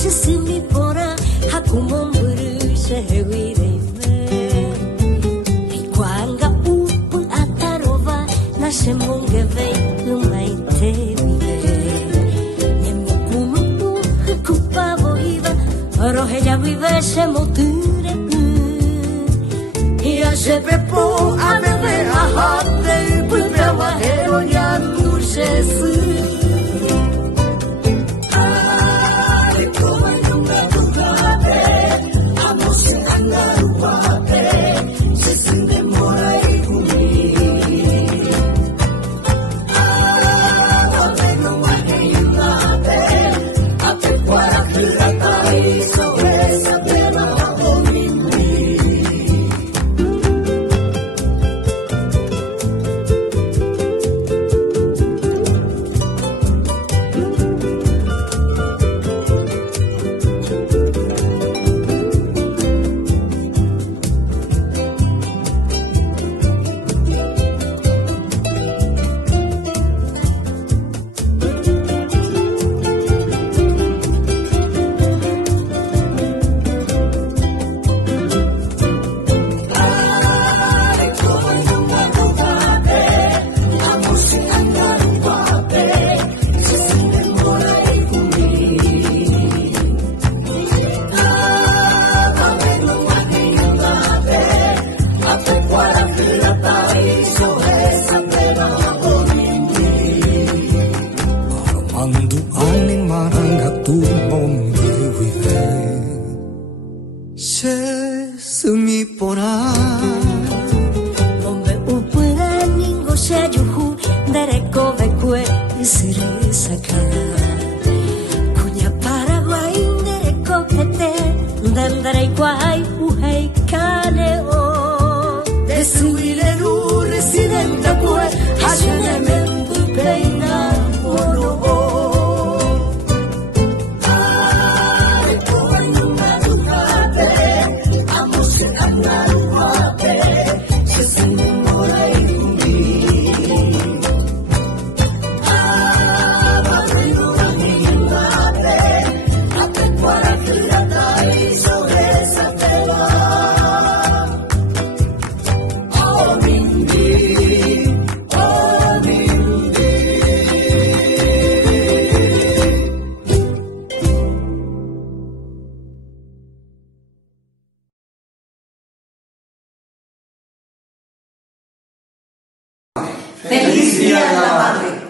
Sesumi pora hakumon berusaha wireme Ikwanga upu atarova nashemunge vei umaite vive Nemo kumutu hakupa voiva rohe ya vive se moture Ia se prepo a beber a hate Pupe wa heroian dulce Andu aling maranga tumong dewihe Se sumi pora Ombe upura ningo sejuhu Dereko vekue isire saka Kunya Paraguay dereko kete Dandare kwai uhei kane o Desuile ru residenta kue Hashune membu peina ono o ¡Feliz Día de la Madre!